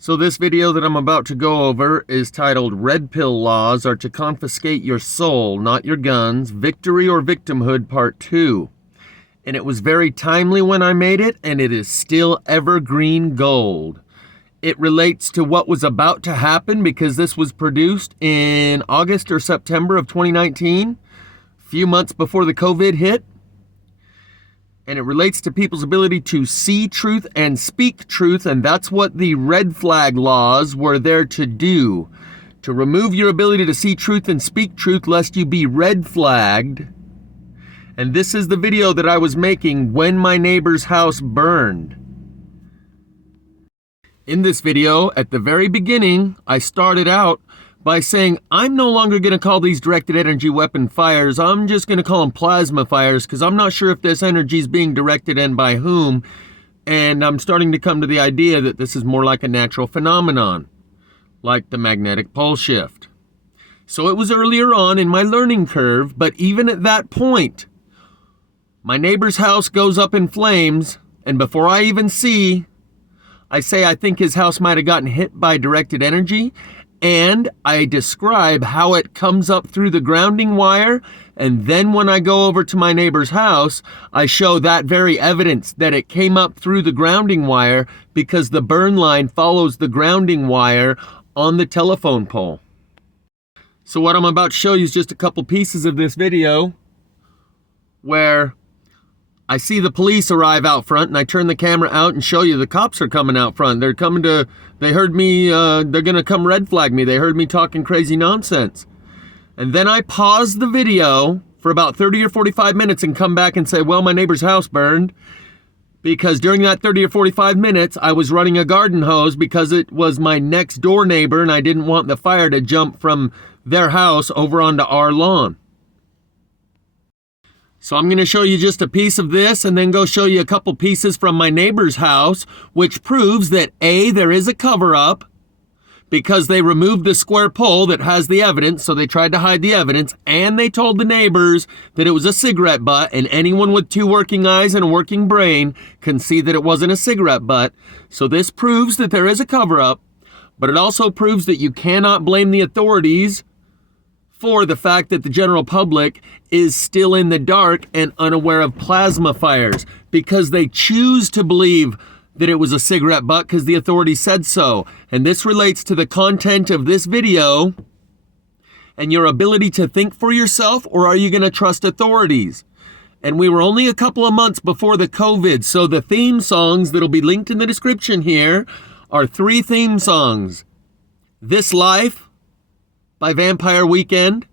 So this video that I'm about to go over is titled Red Pill Laws Are to Confiscate Your Soul, Not Your Guns, Victory or Victimhood Part 2. And it was very timely when I made it, and it is still evergreen gold. It relates to what was about to happen because this was produced in August or September of 2019, a few months before the COVID hit. And it relates to people's ability to see truth and speak truth, and that's what the red flag laws were there to do. To remove your ability to see truth and speak truth lest you be red flagged. And this is the video that I was making when my neighbor's house burned. In this video, at the very beginning, I started out by saying, I'm no longer going to call these directed energy weapon fires. I'm just going to call them plasma fires because I'm not sure if this energy is being directed and by whom. And I'm starting to come to the idea that this is more like a natural phenomenon, like the magnetic pole shift. So it was earlier on in my learning curve, but even at that point, my neighbor's house goes up in flames, and before I even see, I say I think his house might have gotten hit by directed energy, and I describe how it comes up through the grounding wire, and then when I go over to my neighbor's house, I show that very evidence that it came up through the grounding wire because the burn line follows the grounding wire on the telephone pole. So what I'm about to show you is just a couple pieces of this video where I see the police arrive out front, and I turn the camera out and show you the cops are coming out front. They heard me, they're gonna come red flag me. They heard me talking crazy nonsense. And then I pause the video for about 30 or 45 minutes and come back and say, well, my neighbor's house burned. Because during that 30 or 45 minutes, I was running a garden hose because it was my next door neighbor and I didn't want the fire to jump from their house over onto our lawn. So I'm going to show you just a piece of this and then go show you a couple pieces from my neighbor's house, which proves that A, there is a cover-up because they removed the square pole that has the evidence, so they tried to hide the evidence, and they told the neighbors that it was a cigarette butt, and anyone with two working eyes and a working brain can see that it wasn't a cigarette butt. So this proves that there is a cover-up, but it also proves that you cannot blame the authorities for the fact that the general public is still in the dark and unaware of plasma fires because they choose to believe that it was a cigarette butt because the authorities said so. And this relates to the content of this video and your ability to think for yourself, or are you going to trust authorities? And we were only a couple of months before the COVID, so the theme songs that'll be linked in the description here are 3 theme songs. This Life by Vampire Weekend,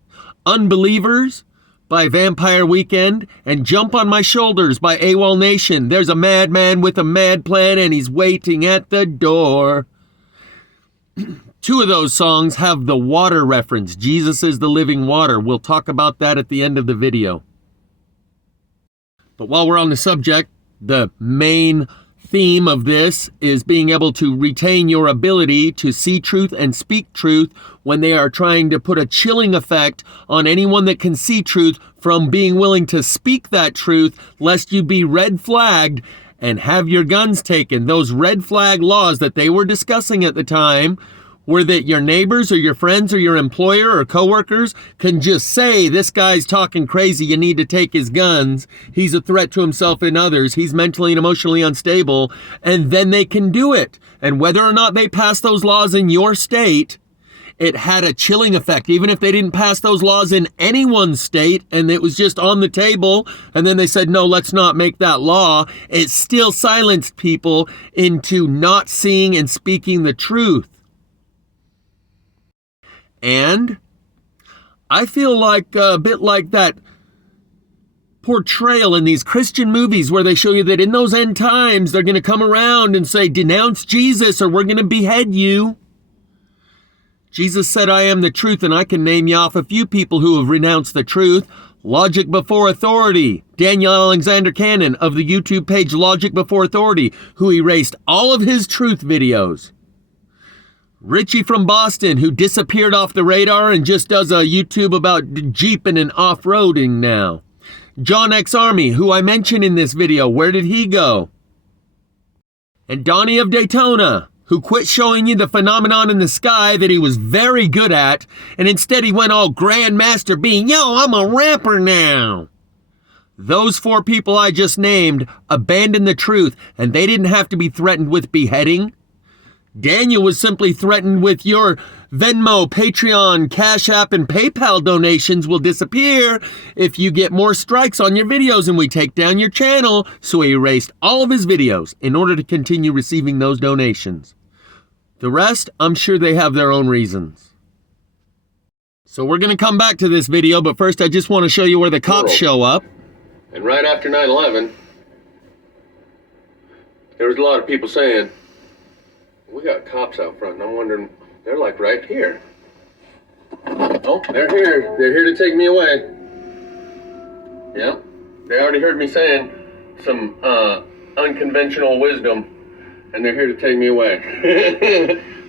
Unbelievers by Vampire Weekend, and Jump on My Shoulders by AWOLNation. There's a madman with a mad plan and he's waiting at the door. 2 of those songs have the water reference. Jesus is the living water. We'll talk about that at the end of the video. But while we're on the subject, the main theme of this is being able to retain your ability to see truth and speak truth when they are trying to put a chilling effect on anyone that can see truth from being willing to speak that truth lest you be red flagged and have your guns taken. Those red flag laws that they were discussing at the time were that your neighbors or your friends or your employer or coworkers can just say, this guy's talking crazy, you need to take his guns, he's a threat to himself and others, he's mentally and emotionally unstable, and then they can do it. And whether or not they pass those laws in your state, it had a chilling effect. Even if they didn't pass those laws in anyone's state and it was just on the table and then they said, no, let's not make that law, it still silenced people into not seeing and speaking the truth. And I feel like a bit like that portrayal in these Christian movies where they show you that in those end times, they're going to come around and say, denounce Jesus or we're going to behead you. Jesus said, I am the truth, and I can name you off a few people who have renounced the truth. Logic Before Authority, Daniel Alexander Cannon of the YouTube page Logic Before Authority, who erased all of his truth videos. Richie from Boston, who disappeared off the radar and just does a YouTube about Jeeping and off-roading now. John X Army, who I mentioned in this video, where did he go? And Donnie of Daytona, who quit showing you the phenomenon in the sky that he was very good at, and instead he went all Grandmaster being, yo, I'm a rapper now. Those 4 people I just named abandoned the truth, and they didn't have to be threatened with beheading. Daniel was simply threatened with your Venmo, Patreon, Cash App, and PayPal donations will disappear if you get more strikes on your videos and we take down your channel. So he erased all of his videos in order to continue receiving those donations. The rest, I'm sure they have their own reasons. So we're going to come back to this video, but first I just want to show you where the cops show up. And right after 9/11, there was a lot of people saying, we got cops out front, and I'm wondering, they're like right here. Oh, they're here. They're here to take me away. Yeah, they already heard me saying some unconventional wisdom, and they're here to take me away.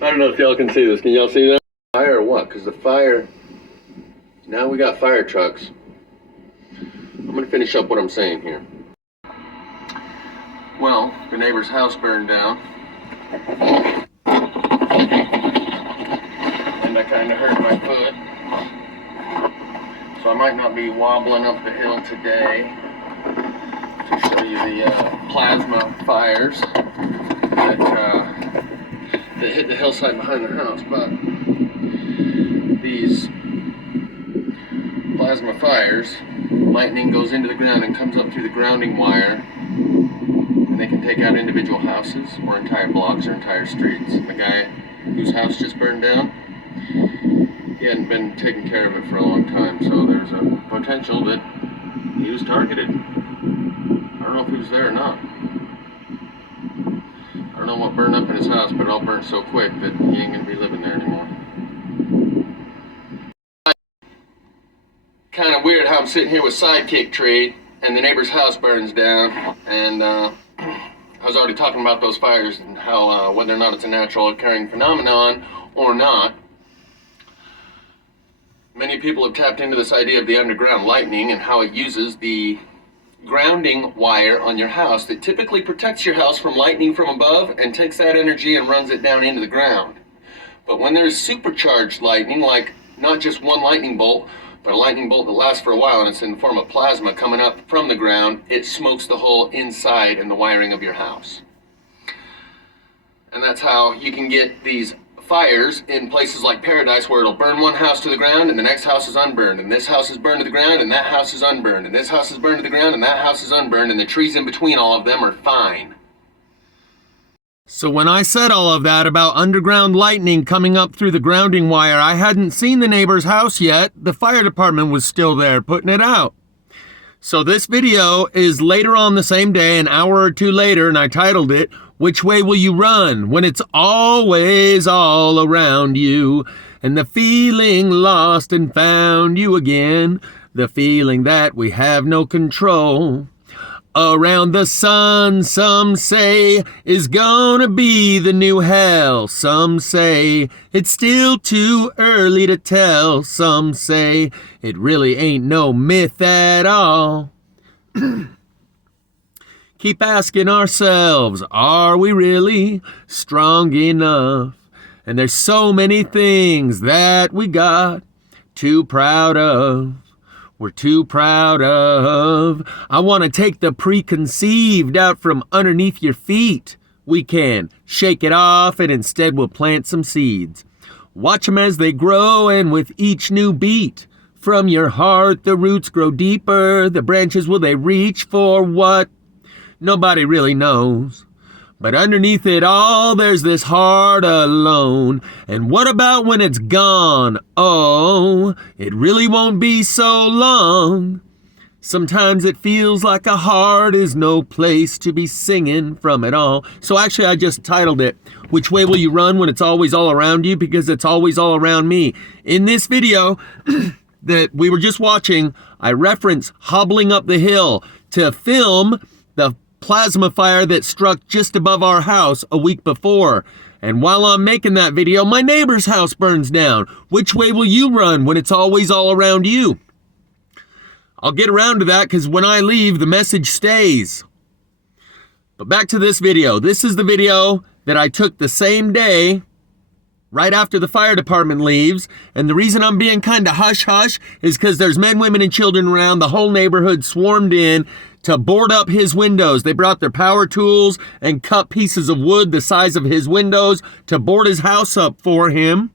I don't know if y'all can see this. Can y'all see that? Fire or what? Because the fire, now we got fire trucks. I'm going to finish up what I'm saying here. Well, the neighbor's house burned down. And I kind of hurt my foot. So I might not be wobbling up the hill today to show you the plasma fires that hit the hillside behind the house. But these plasma fires, lightning goes into the ground and comes up through the grounding wire, and they can take out individual houses or entire blocks or entire streets. And the guy whose house just burned down, he hadn't been taking care of it for a long time, so there's a potential that he was targeted. I don't know if he was there or not. I don't know what burned up in his house, but it all burnt so quick that he ain't gonna be living there anymore. Kind of weird how I'm sitting here with Sidekick Tree and the neighbor's house burns down, and I was already talking about those fires and how whether or not it's a natural occurring phenomenon or not. Many people have tapped into this idea of the underground lightning and how it uses the grounding wire on your house that typically protects your house from lightning from above and takes that energy and runs it down into the ground. But when there's supercharged lightning, like not just one lightning bolt, but a lightning bolt that lasts for a while and it's in the form of plasma coming up from the ground, it smokes the whole inside and the wiring of your house. And that's how you can get these fires in places like Paradise, where it'll burn one house to the ground and the next house is unburned, and this house is burned to the ground and that house is unburned, and this house is burned to the ground and that house is unburned, and the trees in between all of them are fine. So when I said all of that about underground lightning coming up through the grounding wire, I hadn't seen the neighbor's house yet. The fire department was still there putting it out. So this video is later on the same day, an hour or two later, and I titled it, "Which Way Will You Run When It's Always All Around You? And the feeling lost and found you again, the feeling that we have no control. Around the sun, some say, is gonna be the new hell. Some say it's still too early to tell. Some say it really ain't no myth at all." Keep asking ourselves, are we really strong enough? And there's so many things that we got too proud of. We're too proud of. I want to take the preconceived out from underneath your feet. We can shake it off and instead we'll plant some seeds. Watch them as they grow, and with each new beat, from your heart the roots grow deeper. The branches, will they reach for what? Nobody really knows. But underneath it all, there's this heart alone. And what about when it's gone? Oh, it really won't be so long. Sometimes it feels like a heart is no place to be singing from it all. So actually, I just titled it, "Which Way Will You Run When It's Always All Around You?" Because it's always all around me. In this video that we were just watching, I reference hobbling up the hill to film the plasma fire that struck just above our house a week before. And while I'm making that video, my neighbor's house burns down. Which way will you run when it's always all around you? I'll get around to that because when I leave, the message stays. But back to this video. This is the video that I took the same day, right after the fire department leaves. And the reason I'm being kind of hush-hush is because there's men, women, and children around. The whole neighborhood swarmed in to board up his windows. They brought their power tools and cut pieces of wood the size of his windows to board his house up for him.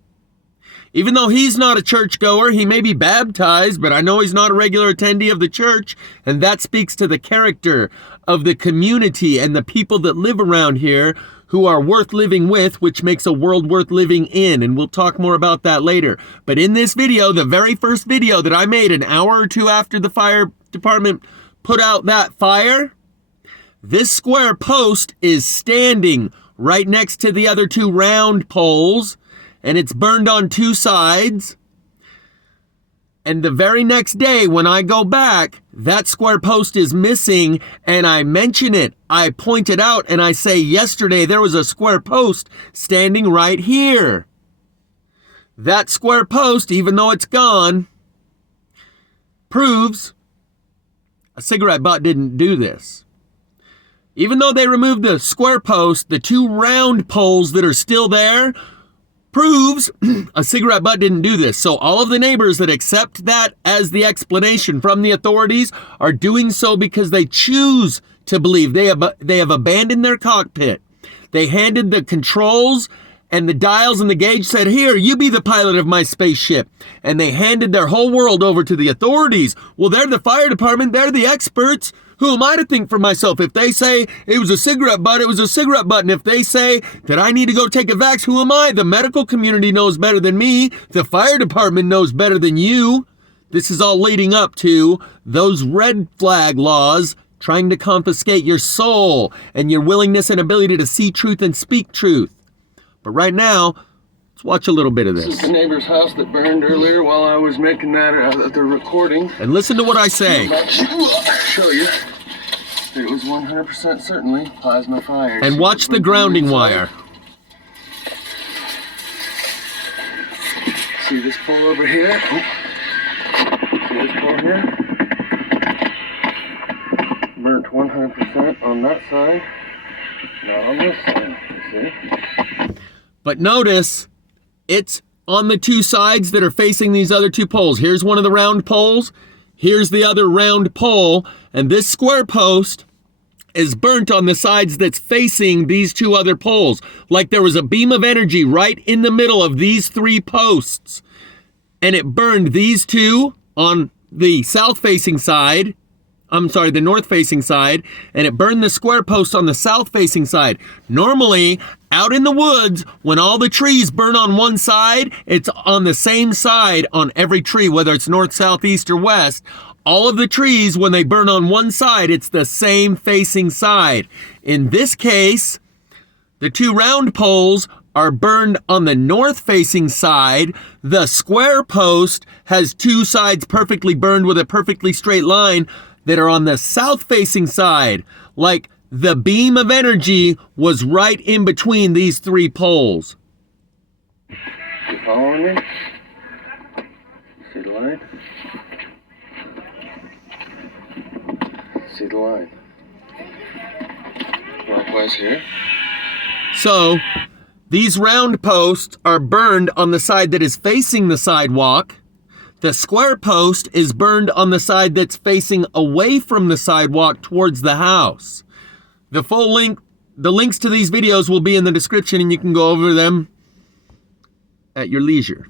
Even though he's not a churchgoer, he may be baptized, but I know he's not a regular attendee of the church, and that speaks to the character of the community and the people that live around here who are worth living with, which makes a world worth living in, and we'll talk more about that later. But in this video, the very first video that I made an hour or two after the fire department put out that fire, this square post is standing right next to the other two round poles, and it's burned on two sides. And the very next day when I go back, that square post is missing, and I mention it. I point it out and I say, yesterday there was a square post standing right here. That square post, even though it's gone, proves a cigarette butt didn't do this. Even though they removed the square post, the two round poles that are still there proves a cigarette butt didn't do this. So all of the neighbors that accept that as the explanation from the authorities are doing so because they choose to believe. They have abandoned their cockpit. They handed the controls and the dials and the gauge, said, here, you be the pilot of my spaceship. And they handed their whole world over to the authorities. Well, they're the fire department. They're the experts. Who am I to think for myself? If they say it was a cigarette butt, it was a cigarette butt. And if they say that I need to go take a vax, who am I? The medical community knows better than me. The fire department knows better than you. This is all leading up to those red flag laws trying to confiscate your soul and your willingness and ability to see truth and speak truth. But right now, let's watch a little bit of this. This is the neighbor's house that burned earlier while I was making that the recording. And listen to what I say. Show you. It was 100% certainly plasma fire. And watch the grounding wire. See this pole over here? Oh. See this pole here? Burnt 100% on that side, not on this side, you see? But notice, it's on the two sides that are facing these other two poles. Here's one of the round poles. Here's the other round pole. And this square post is burnt on the sides that's facing these two other poles. Like there was a beam of energy right in the middle of these three posts. And it burned these two on the south-facing side. The north-facing side, and it burned the square post on the south-facing side. Normally, out in the woods, when all the trees burn on one side, it's on the same side on every tree, whether it's north, south, east, or west. All of the trees, when they burn on one side, it's the same facing side. In this case, the two round poles are burned on the north-facing side. The square post has two sides perfectly burned with a perfectly straight line that are on the south-facing side, like the beam of energy was right in between these three poles. You following me? See the line? See the line? Likewise here. So, these round posts are burned on the side that is facing the sidewalk. The square post is burned on the side that's facing away from the sidewalk towards the house. The links to these videos will be in the description, and you can go over them at your leisure.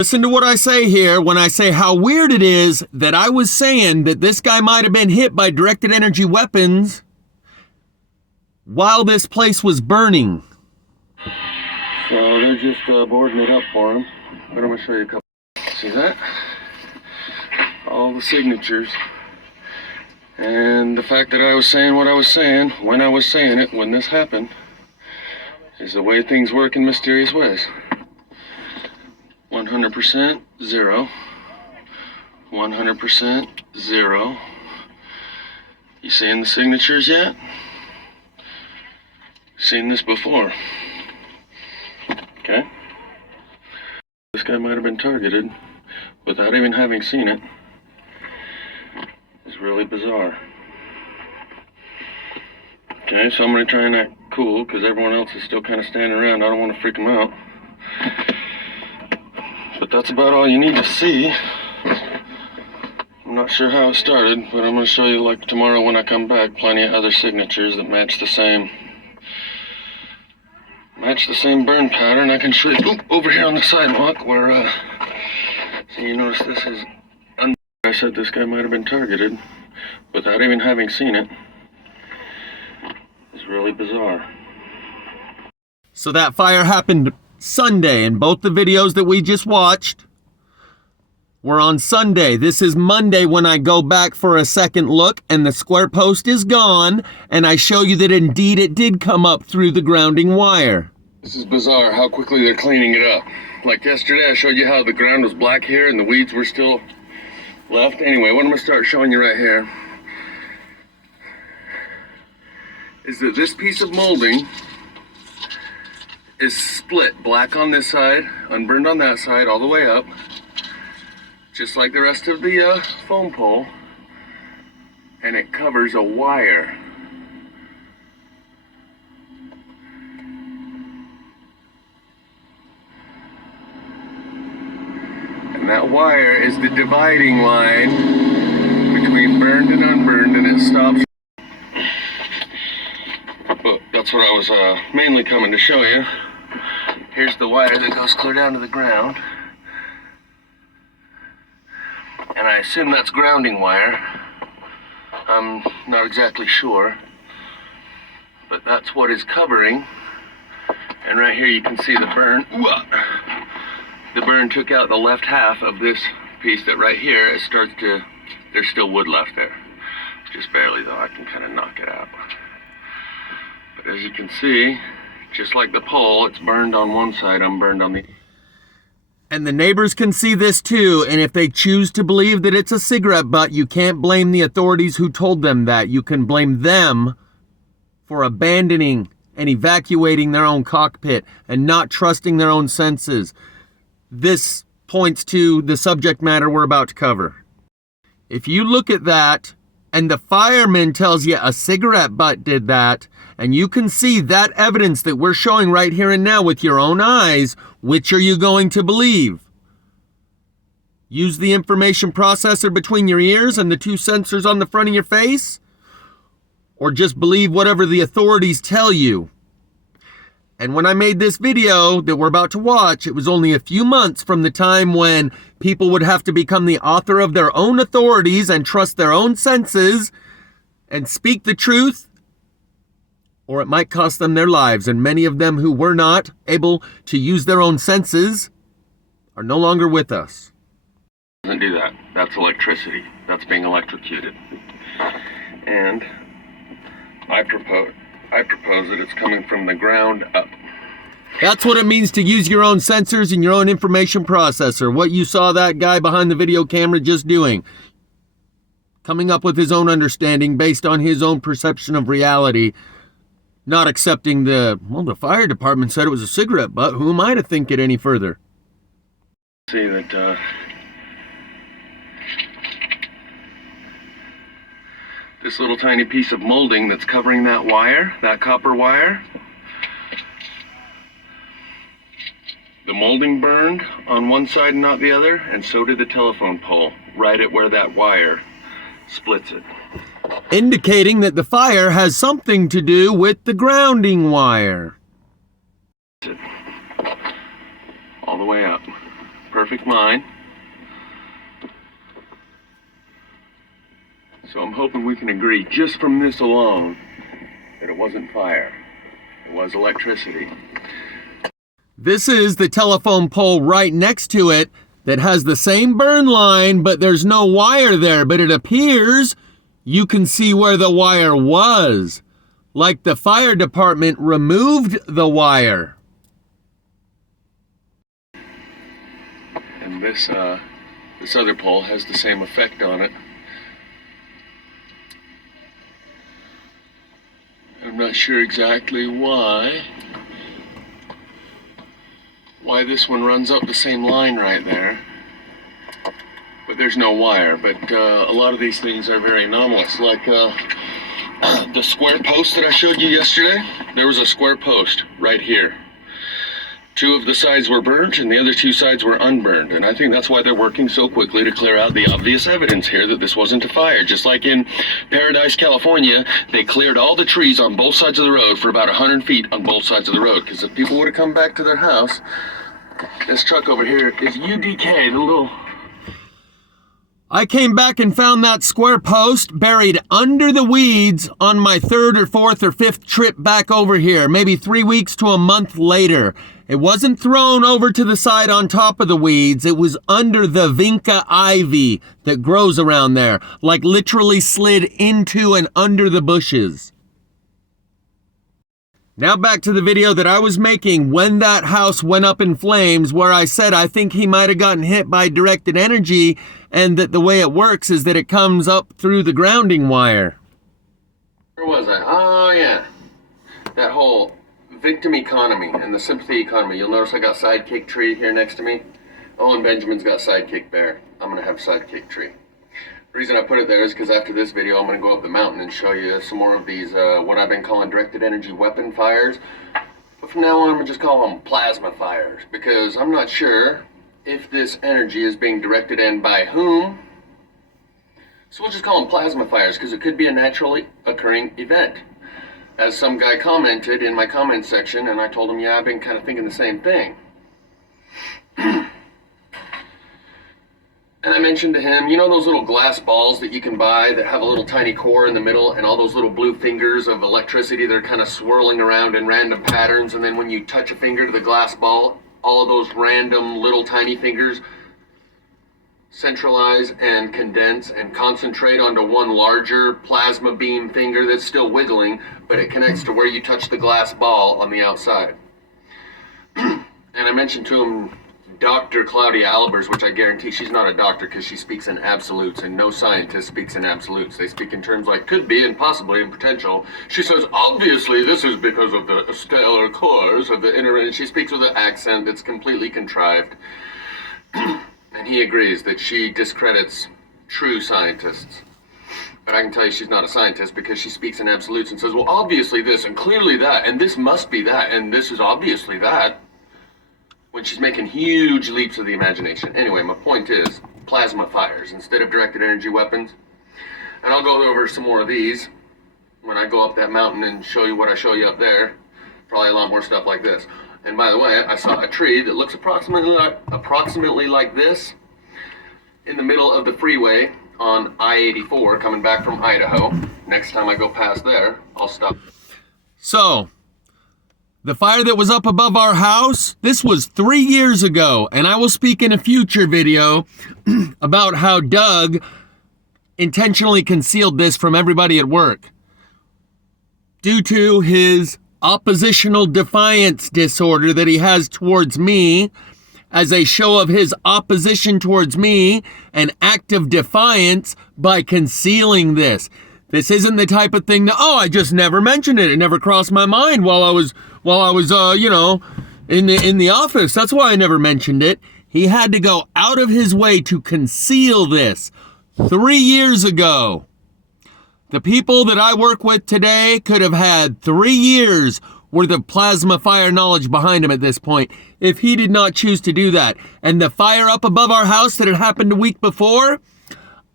Listen to what I say here when I say how weird it is that I was saying that this guy might have been hit by directed energy weapons while this place was burning. So they're just boarding it up for him. But I'm going to show you a couple. See that? All the signatures. And the fact that I was saying what I was saying, when I was saying it, when this happened, is the way things work in mysterious ways. 100% zero. 100% zero. You seeing the signatures yet? Seen this before. Okay. This guy might have been targeted without even having seen it. His really bizarre. Okay, so I'm going to try and act cool because everyone else is still kind of standing around. I don't want to freak them out. But that's about all you need to see. I'm not sure how it started, but I'm going to show you, like, tomorrow when I come back, plenty of other signatures that match the same burn pattern. I can show you over here on the sidewalk where, so you notice this is I said this guy might have been targeted without even having seen it. It's really bizarre. So that fire happened Sunday, and both the videos that we just watched were on Sunday. This is Monday when I go back for a second look, and the square post is gone, and I show you that indeed it did come up through the grounding wire. This is bizarre how quickly they're cleaning it up. Like yesterday, I showed you how the ground was black here and the weeds were still left. Anyway, what I'm going to start showing you right here is that this piece of molding is split, black on this side, unburned on that side, all the way up, just like the rest of the foam pole, and it covers a wire. And that wire is the dividing line between burned and unburned, and it stops. But that's what I was mainly coming to show you. Here's the wire that goes clear down to the ground. And I assume that's grounding wire. I'm not exactly sure. But that's what is covering. And right here you can see the burn. The burn took out the left half of this piece that right here, it starts to, there's still wood left there. Just barely though, I can kind of knock it out. But as you can see, just like the pole, it's burned on one side, unburned on the other. And the neighbors can see this too, and if they choose to believe that it's a cigarette butt, you can't blame the authorities who told them that. You can blame them for abandoning and evacuating their own cockpit and not trusting their own senses. This points to the subject matter we're about to cover. If you look at that, and the fireman tells you a cigarette butt did that, and you can see that evidence that we're showing right here and now with your own eyes, which are you going to believe? Use the information processor between your ears and the two sensors on the front of your face? Or just believe whatever the authorities tell you? And when I made this video that we're about to watch, it was only a few months from the time when people would have to become the author of their own authorities and trust their own senses and speak the truth, or it might cost them their lives. And many of them who were not able to use their own senses are no longer with us. Doesn't do that. That's electricity. That's being electrocuted. And I propose that it's coming from the ground up. That's what it means to use your own sensors and your own information processor. What you saw that guy behind the video camera just doing. Coming up with his own understanding based on his own perception of reality. Not accepting the fire department said it was a cigarette butt. Who am I to think it any further? See that, this little tiny piece of molding that's covering that wire, that copper wire, the molding burned on one side and not the other, and so did the telephone pole, right at where that wire splits it. Indicating that the fire has something to do with the grounding wire. All the way up. Perfect line. So I'm hoping we can agree, just from this alone, that it wasn't fire. It was electricity. This is the telephone pole right next to it that has the same burn line, but there's no wire there. But it appears you can see where the wire was, like the fire department removed the wire. And this other pole has the same effect on it. I'm not sure exactly why this one runs up the same line right there. But there's no wire, but a lot of these things are very anomalous. Like the square post that I showed you yesterday, there was a square post right here. 2 of the sides were burnt and the other 2 sides were unburned. And I think that's why they're working so quickly to clear out the obvious evidence here that this wasn't a fire. Just like in Paradise, California, they cleared all the trees on both sides of the road for about 100 feet on both sides of the road. Because if people would have come back to their house, this truck over here is UDK, the little... I came back and found that square post buried under the weeds on my 3rd or 4th or 5th trip back over here, maybe 3 weeks to a month later. It wasn't thrown over to the side on top of the weeds. It was under the vinca ivy that grows around there, like literally slid into and under the bushes. Now back to the video that I was making when that house went up in flames, where I said I think he might have gotten hit by directed energy, and that the way it works is that it comes up through the grounding wire. Where was I? Oh, yeah. That whole victim economy and the sympathy economy. You'll notice I got sidekick tree here next to me. Owen Benjamin's got sidekick bear. I'm going to have sidekick tree. The reason I put it there is because after this video, I'm going to go up the mountain and show you some more of these, what I've been calling directed energy weapon fires. But from now on, I'm going to just call them plasma fires, because I'm not sure if this energy is being directed in by whom. So we'll just call them plasma fires, because it could be a naturally occurring event. As some guy commented in my comment section, and I told him, yeah, I've been kind of thinking the same thing. And I mentioned to him, you know those little glass balls that you can buy that have a little tiny core in the middle and all those little blue fingers of electricity that are kind of swirling around in random patterns, and then when you touch a finger to the glass ball, all of those random little tiny fingers centralize and condense and concentrate onto one larger plasma beam finger that's still wiggling, but it connects to where you touch the glass ball on the outside. And I mentioned to him Dr. Claudia Albers, which I guarantee she's not a doctor because she speaks in absolutes, and no scientist speaks in absolutes. They speak in terms like could be and possibly and potential. She says, obviously this is because of the stellar cores of the inner, and she speaks with an accent that's completely contrived. And he agrees that she discredits true scientists. But I can tell you she's not a scientist because she speaks in absolutes and says, well, obviously this, and clearly that, and this must be that, and this is obviously that, when she's making huge leaps of the imagination. Anyway, my point is plasma fires instead of directed energy weapons. And I'll go over some more of these when I go up that mountain and show you what I show you up there. Probably a lot more stuff like this. And by the way, I saw a tree that looks approximately like this in the middle of the freeway on I-84 coming back from Idaho. Next time I go past there, I'll stop. So, the fire that was up above our house, this was 3 years ago, and I will speak in a future video about how Doug intentionally concealed this from everybody at work due to his oppositional defiance disorder that he has towards me, as a show of his opposition towards me, an act of defiance by concealing this. This isn't the type of thing that, oh, I just never mentioned it. It never crossed my mind while I was in the office. That's why I never mentioned it. He had to go out of his way to conceal this 3 years ago. The people that I work with today could have had 3 years worth of plasma fire knowledge behind him at this point if he did not choose to do that. And the fire up above our house that had happened a week before,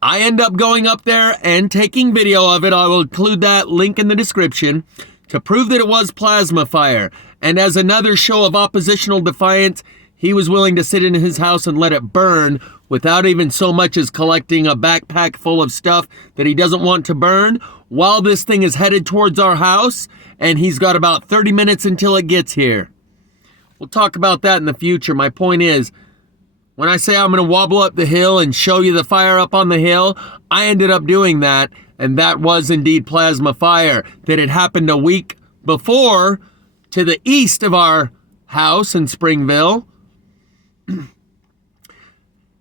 I end up going up there and taking video of it. I will include that link in the description to prove that it was plasma fire. And as another show of oppositional defiance, he was willing to sit in his house and let it burn without even so much as collecting a backpack full of stuff that he doesn't want to burn while this thing is headed towards our house, and he's got about 30 minutes until it gets here. We'll talk about that in the future. My point is, when I say I'm going to wobble up the hill and show you the fire up on the hill, I ended up doing that, and that was indeed plasma fire that had happened a week before to the east of our house in Springville.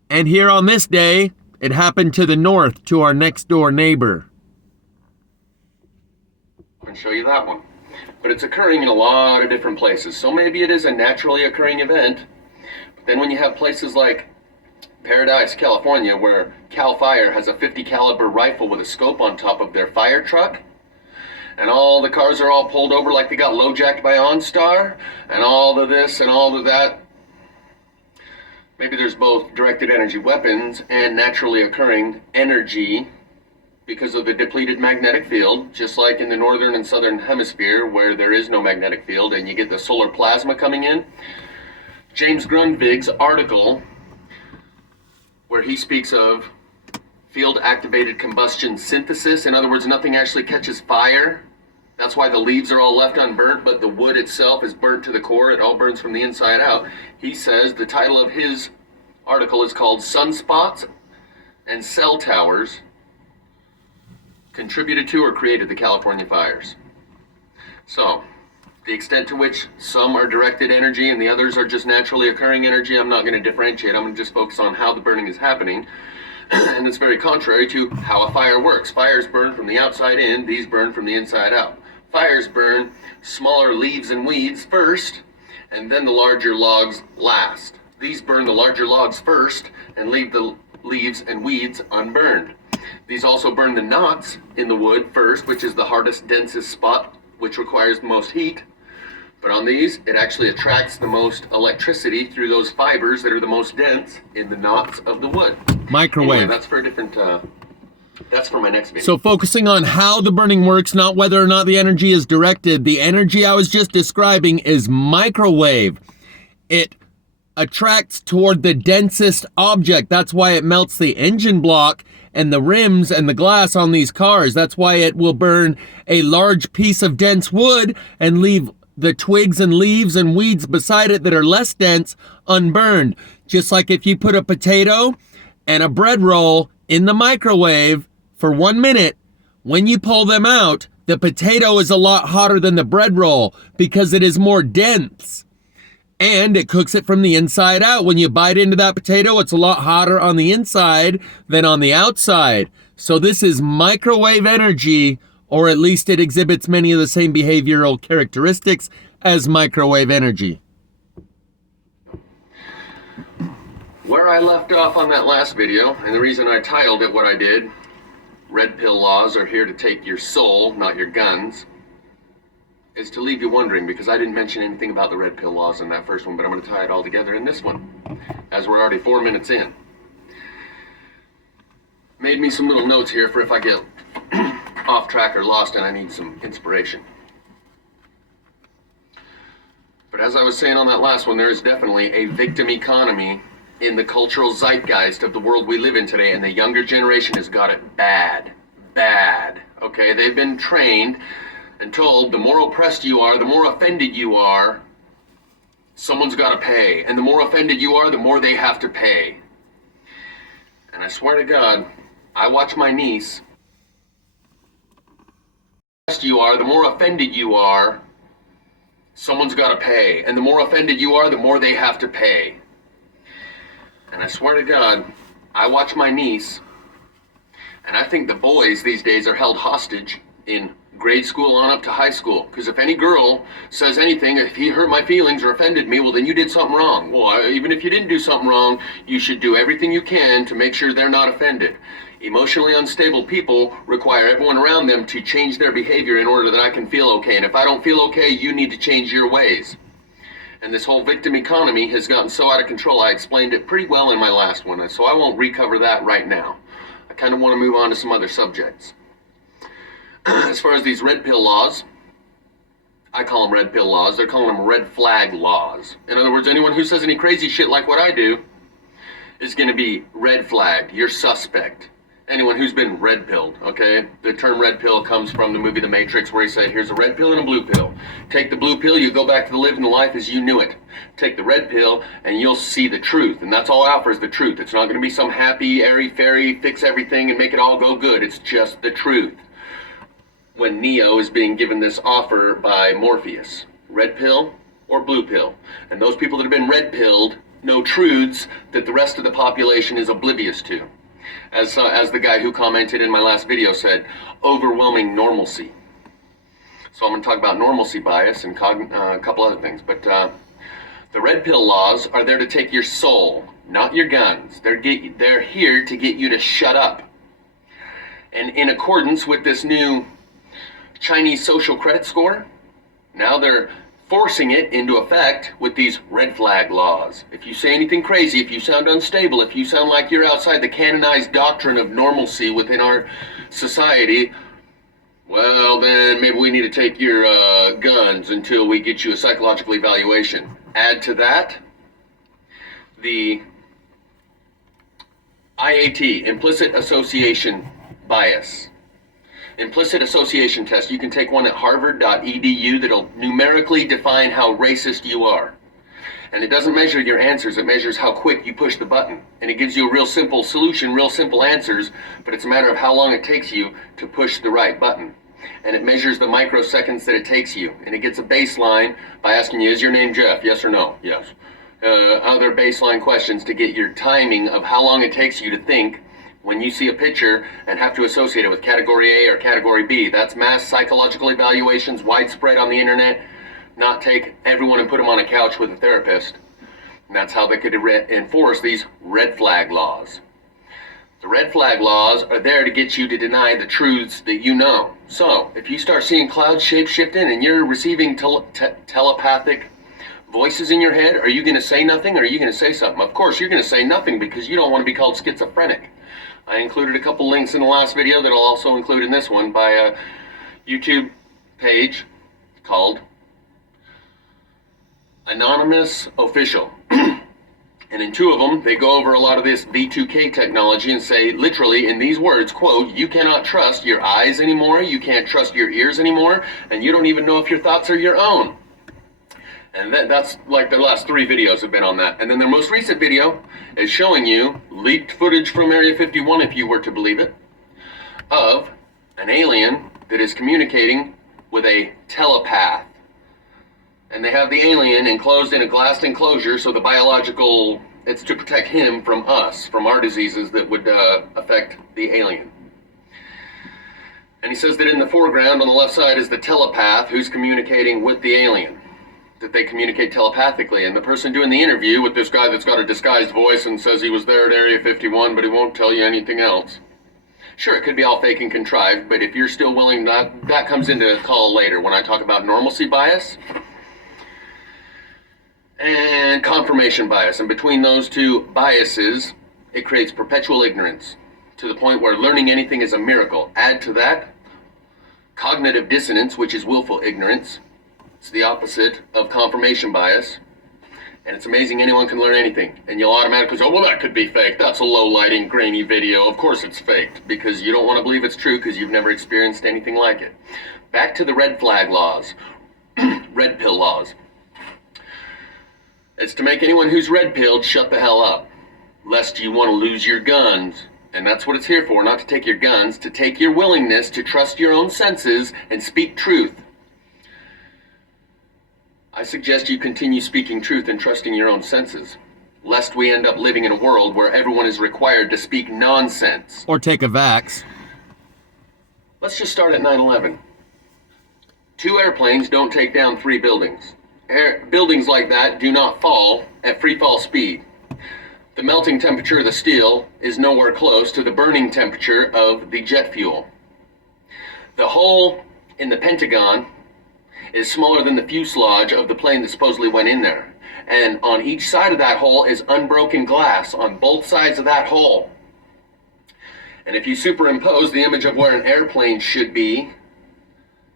And here on this day, it happened to the north, to our next door neighbor. I can show you that one. But it's occurring in a lot of different places. So maybe it is a naturally occurring event. But then when you have places like Paradise, California, where Cal Fire has a 50 caliber rifle with a scope on top of their fire truck. And all the cars are all pulled over like they got low-jacked by OnStar, and all of this and all of that. Maybe there's both directed energy weapons and naturally occurring energy because of the depleted magnetic field, just like in the northern and southern hemisphere where there is no magnetic field and you get the solar plasma coming in. James Grundvig's article, where he speaks of field-activated combustion synthesis. In other words, nothing actually catches fire. That's why the leaves are all left unburnt, but the wood itself is burnt to the core. It all burns from the inside out. He says the title of his article is called Sunspots and Cell Towers Contributed to or Created the California Fires. So, the extent to which some are directed energy and the others are just naturally occurring energy, I'm not going to differentiate. I'm going to just focus on how the burning is happening. And it's very contrary to how a fire works. Fires burn from the outside in, these burn from the inside out. Fires burn smaller leaves and weeds first, and then the larger logs last. These burn the larger logs first and leave the leaves and weeds unburned. These also burn the knots in the wood first, which is the hardest, densest spot, which requires the most heat. But on these, it actually attracts the most electricity through those fibers that are the most dense in the knots of the wood. Microwave. Anyway, that's for a different, that's for my next video. So focusing on how the burning works, not whether or not the energy is directed. The energy I was just describing is microwave. It attracts toward the densest object. That's why it melts the engine block and the rims and the glass on these cars. That's why it will burn a large piece of dense wood and leave the twigs and leaves and weeds beside it that are less dense unburned. Just like if you put a potato and a bread roll in the microwave for 1 minute, when you pull them out, the potato is a lot hotter than the bread roll because it is more dense. And it cooks it from the inside out. When you bite into that potato, it's a lot hotter on the inside than on the outside. So this is microwave energy, or at least it exhibits many of the same behavioral characteristics as microwave energy. Where I left off on that last video, and the reason I titled it what I did, Red Pill Laws Are Here to Take Your Soul, Not Your Guns, is to leave you wondering, because I didn't mention anything about the Red Pill Laws in that first one, but I'm going to tie it all together in this one, as we're already 4 minutes in. Made me some little notes here for if I get off track or lost and I need some inspiration. But as I was saying on that last one, there is definitely a victim economy in the cultural zeitgeist of the world we live in today, and the younger generation has got it bad. Okay, they've been trained and told the more oppressed you are, the more offended you are, someone's got to pay. And the more offended you are, the more they have to pay. And I swear to God, I watch my niece. You are, the more offended you are, someone's got to pay. And the more offended you are, the more they have to pay. And I swear to God, I watch my niece, and I think the boys these days are held hostage in grade school on up to high school. Because if any girl says anything, if he hurt my feelings or offended me, well, then you did something wrong. Well, even if you didn't do something wrong, you should do everything you can to make sure they're not offended. Emotionally unstable people require everyone around them to change their behavior in order that I can feel okay. And if I don't feel okay, you need to change your ways. And this whole victim economy has gotten so out of control. I explained it pretty well in my last one, so I won't recover that right now. I kind of want to move on to some other subjects. As far as these red pill laws, I call them red pill laws. They're calling them red flag laws. In other words, anyone who says any crazy shit like what I do is going to be red flagged. You're suspect. Anyone who's been red pilled, okay? The term red pill comes from the movie The Matrix, where he said, here's a red pill and a blue pill. Take the blue pill, you go back to living the life as you knew it. Take the red pill, and you'll see the truth. And that's all it offers, the truth. It's not going to be some happy, airy-fairy, fix everything and make it all go good. It's just the truth. When Neo is being given this offer by Morpheus, red pill or blue pill. And those people that have been red pilled know truths that the rest of the population is oblivious to. As the guy who commented in my last video said, overwhelming normalcy. So I'm going to talk about normalcy bias and a couple other things. But The red pill laws are there to take your soul, not your guns. They're here to get you to shut up. And in accordance with this new Chinese social credit score, now they're forcing it into effect with these red flag laws. If you say anything crazy, if you sound unstable, if you sound like you're outside the canonized doctrine of normalcy within our society, well, then maybe we need to take your guns until we get you a psychological evaluation. Add to that the IAT, implicit association bias. Implicit association test. You can take one at harvard.edu that'll numerically define how racist you are. And it doesn't measure your answers, it measures how quick you push the button. And it gives you a real simple solution, real simple answers, but it's a matter of how long it takes you to push the right button. And it measures the microseconds that it takes you. And it gets a baseline by asking you, is your name Jeff? Yes or no? Yes. Other baseline questions to get your timing of how long it takes you to think when you see a picture and have to associate it with category A or category B. That's mass psychological evaluations, widespread on the internet. Not take everyone and put them on a couch with a therapist. And that's how they could enforce these red flag laws. The red flag laws are there to get you to deny the truths that you know. So, if you start seeing clouds shape-shifting and you're receiving telepathic voices in your head, are you going to say nothing or are you going to say something? Of course, you're going to say nothing because you don't want to be called schizophrenic. I included a couple links in the last video that I'll also include in this one by a YouTube page called Anonymous Official. And in two of them, they go over a lot of this V2K technology and say, literally in these words, quote, you cannot trust your eyes anymore, you can't trust your ears anymore, and you don't even know if your thoughts are your own. And that's like their last 3 videos have been on that. And then their most recent video is showing you leaked footage from Area 51, if you were to believe it, of an alien that is communicating with a telepath. And they have the alien enclosed in a glassed enclosure, so the biological, it's to protect him from us, from our diseases that would affect the alien. And he says that in the foreground on the left side is the telepath who's communicating with the alien. That they communicate telepathically, and the person doing the interview with this guy that's got a disguised voice and says he was there at Area 51, but he won't tell you anything else. Sure, it could be all fake and contrived, but if you're still willing, that comes into call later when I talk about normalcy bias and confirmation bias. And between those two biases, it creates perpetual ignorance to the point where learning anything is a miracle. Add to that cognitive dissonance, which is willful ignorance. It's the opposite of confirmation bias. And it's amazing anyone can learn anything. And you'll automatically say, oh, well, that could be fake. That's a low lighting, grainy video. Of course it's faked, because you don't want to believe it's true because you've never experienced anything like it. Back to the red flag laws, red pill laws. It's to make anyone who's red pilled shut the hell up, lest you want to lose your guns. And that's what it's here for, not to take your guns, to take your willingness to trust your own senses and speak truth. I suggest you continue speaking truth and trusting your own senses, lest we end up living in a world where everyone is required to speak nonsense. Or take a vax. Let's just start at 9/11. 2 airplanes don't take down 3 buildings. Buildings like that do not fall at free fall speed. The melting temperature of the steel is nowhere close to the burning temperature of the jet fuel. The hole in the Pentagon is smaller than the fuselage of the plane that supposedly went in there. And on each side of that hole is unbroken glass on both sides of that hole. And if you superimpose the image of where an airplane should be,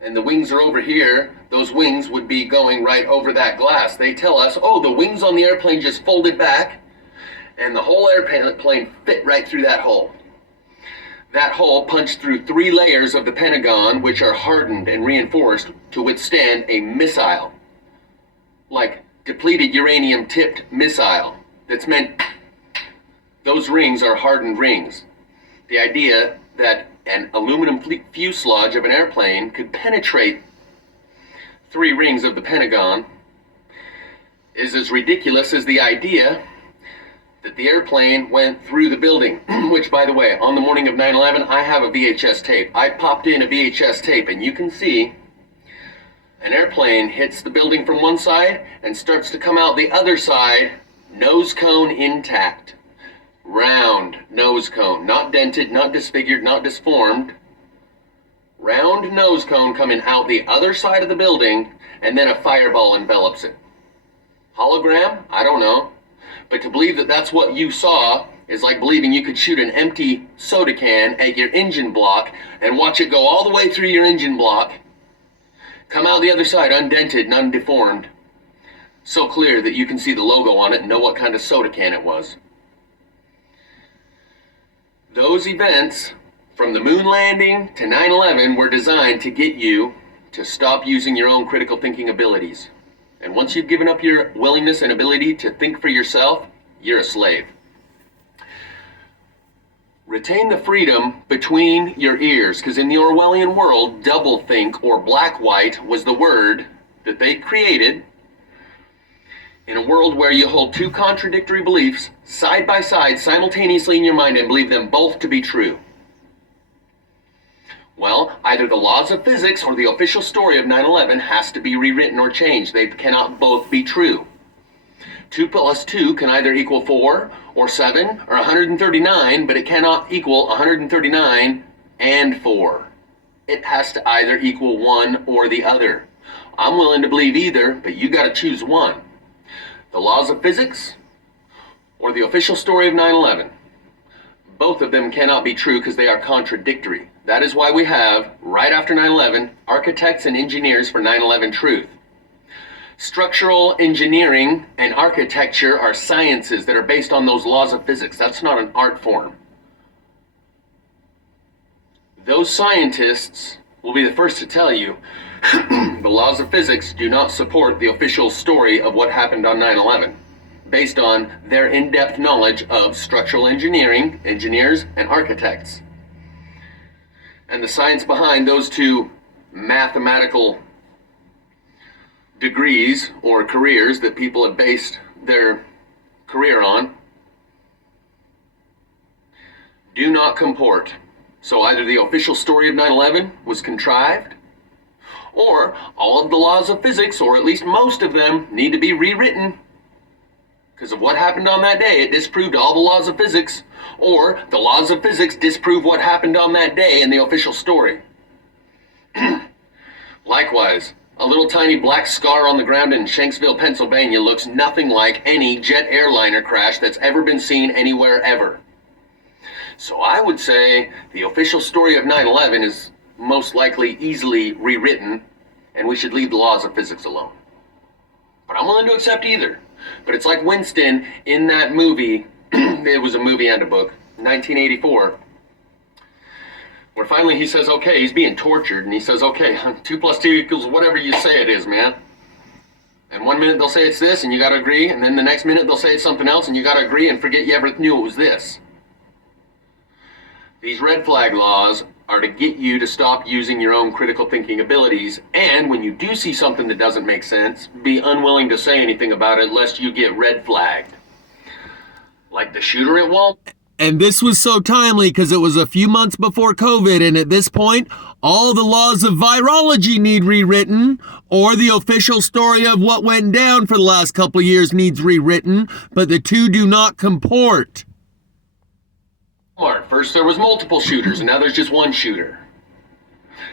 and the wings are over here, those wings would be going right over that glass. They tell us, oh, the wings on the airplane just folded back, and the whole airplane fit right through that hole. That hole punched through 3 layers of the Pentagon, which are hardened and reinforced to withstand a missile. Like depleted uranium-tipped missile. That's meant, those rings are hardened rings. The idea that an aluminum fuselage of an airplane could penetrate 3 rings of the Pentagon is as ridiculous as the idea that the airplane went through the building, which, by the way, on the morning of 9/11, I have a VHS tape. I popped in a VHS tape, and you can see An airplane hits the building from one side and starts to come out the other side, nose cone intact. Round nose cone, not dented, not disfigured, not disformed. Round nose cone coming out the other side of the building, and then a fireball envelops it. Hologram? I don't know. But to believe that that's what you saw is like believing you could shoot an empty soda can at your engine block and watch it go all the way through your engine block, come out the other side undented and undeformed, so clear that you can see the logo on it and know what kind of soda can it was. Those events, from the moon landing to 9/11, were designed to get you to stop using your own critical thinking abilities. And once you've given up your willingness and ability to think for yourself, you're a slave. Retain the freedom between your ears, because in the Orwellian world, doublethink or black-white was the word that they created. In a world where you hold two contradictory beliefs side by side simultaneously in your mind and believe them both to be true. Well, either the laws of physics or the official story of 9/11 has to be rewritten or changed. They cannot both be true. 2 plus 2 can either equal 4 or 7 or 139, but it cannot equal 139 and 4. It has to either equal one or the other. I'm willing to believe either, but you got to choose one. The laws of physics or the official story of 9/11. Both of them cannot be true because they are contradictory. That is why we have, right after 9/11, architects and engineers for 9/11 truth. Structural engineering and architecture are sciences that are based on those laws of physics. That's not an art form. Those scientists will be the first to tell you the laws of physics do not support the official story of what happened on 9/11, based on their in-depth knowledge of structural engineering, engineers, and architects. And the science behind those two mathematical degrees or careers that people have based their career on do not comport. So either the official story of 9/11 was contrived, or all of the laws of physics, or at least most of them, need to be rewritten. Because of what happened on that day, it disproved all the laws of physics, or the laws of physics disprove what happened on that day in the official story. Likewise, a little tiny black scar on the ground in Shanksville, Pennsylvania looks nothing like any jet airliner crash that's ever been seen anywhere ever. So I would say the official story of 9/11 is most likely easily rewritten, and we should leave the laws of physics alone. But I'm willing to accept either. But it's like Winston in that movie, it was a movie and a book, 1984, where finally he says, okay, he's being tortured, and he says, okay, 2 plus 2 equals whatever you say it is, man. And one minute they'll say it's this, and you gotta agree, and then the next minute they'll say it's something else, and you gotta agree and forget you ever knew it was this. These red flag laws are to get you to stop using your own critical thinking abilities, and when you do see something that doesn't make sense, be unwilling to say anything about it lest you get red flagged. Like the shooter at Walmart. And this was so timely because it was a few months before COVID, and at this point, all the laws of virology need rewritten, or the official story of what went down for the last couple of years needs rewritten, but the two do not comport. First there was multiple shooters, and now there's just one shooter.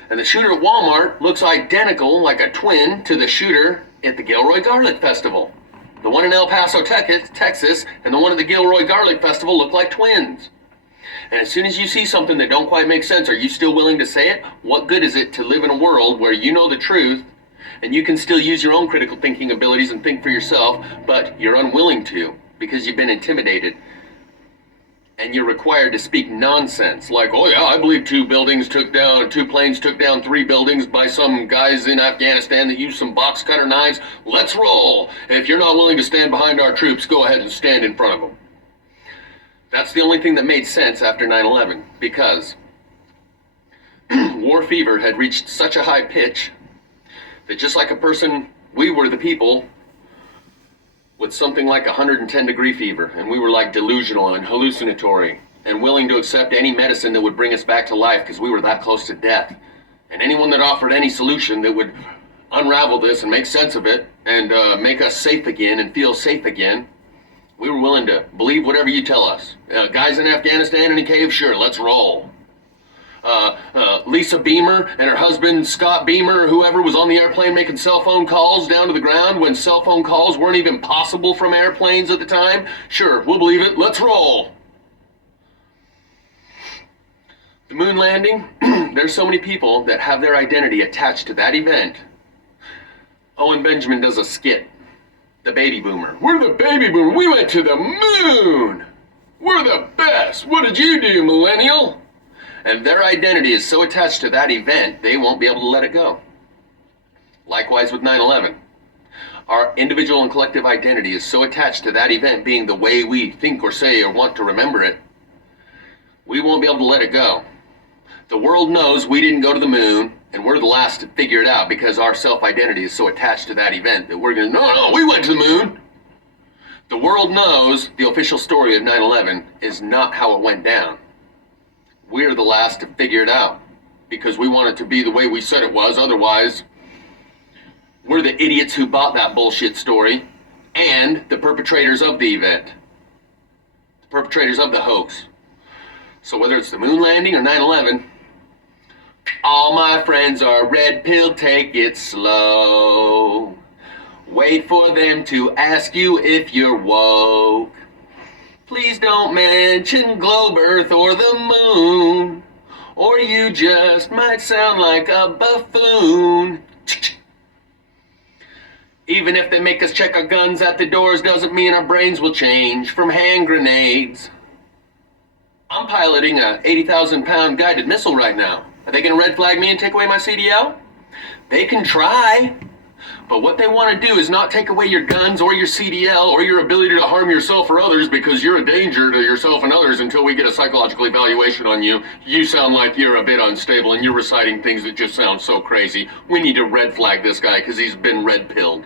And the shooter at Walmart looks identical, like a twin, to the shooter at the Gilroy Garlic Festival. The one in El Paso, Texas, and the one at the Gilroy Garlic Festival look like twins. And as soon as you see something that don't quite make sense, are you still willing to say it? What good is it to live in a world where you know the truth, and you can still use your own critical thinking abilities and think for yourself, but you're unwilling to because you've been intimidated? And you're required to speak nonsense, like, oh yeah, I believe 2 planes took down 3 buildings by some guys in Afghanistan that used some box cutter knives. Let's roll. If you're not willing to stand behind our troops, go ahead and stand in front of them. That's the only thing that made sense after 9/11, because war fever had reached such a high pitch that just like a person, we were the people with something like 110 degree fever, and we were like delusional and hallucinatory and willing to accept any medicine that would bring us back to life because we were that close to death. And anyone that offered any solution that would unravel this and make sense of it and make us safe again and feel safe again, we were willing to believe whatever you tell us. Guys in Afghanistan in a cave, sure, let's roll. Lisa Beamer and her husband Scott Beamer or whoever was on the airplane making cell phone calls down to the ground when cell phone calls weren't even possible from airplanes at the time, sure, we'll believe it, let's roll. The moon landing, there's so many people that have their identity attached to that event. Owen Benjamin does a skit, the baby boomer. We're the baby boomer, we went to the moon. We're the best, what did you do, millennial? And their identity is so attached to that event, they won't be able to let it go. Likewise with 9/11. Our individual and collective identity is so attached to that event being the way we think or say or want to remember it, we won't be able to let it go. The world knows we didn't go to the moon, and we're the last to figure it out because our self-identity is so attached to that event that we're going to, no, we went to the moon. The world knows the official story of 9/11 is not how it went down. We're the last to figure it out because we want it to be the way we said it was. Otherwise, we're the idiots who bought that bullshit story and the perpetrators of the event, the perpetrators of the hoax. So whether it's the moon landing or 9/11, all my friends are red pill, take it slow. Wait for them to ask you if you're woke. Please don't mention globe earth or the moon, or you just might sound like a buffoon. Even if they make us check our guns at the doors doesn't mean our brains will change from hand grenades. I'm piloting a 80,000-pound guided missile right now. Are they gonna red flag me and take away my CDL? They can try. But what they want to do is not take away your guns or your CDL or your ability to harm yourself or others because you're a danger to yourself and others until we get a psychological evaluation on you. You sound like you're a bit unstable and you're reciting things that just sound so crazy. We need to red flag this guy because he's been red pilled.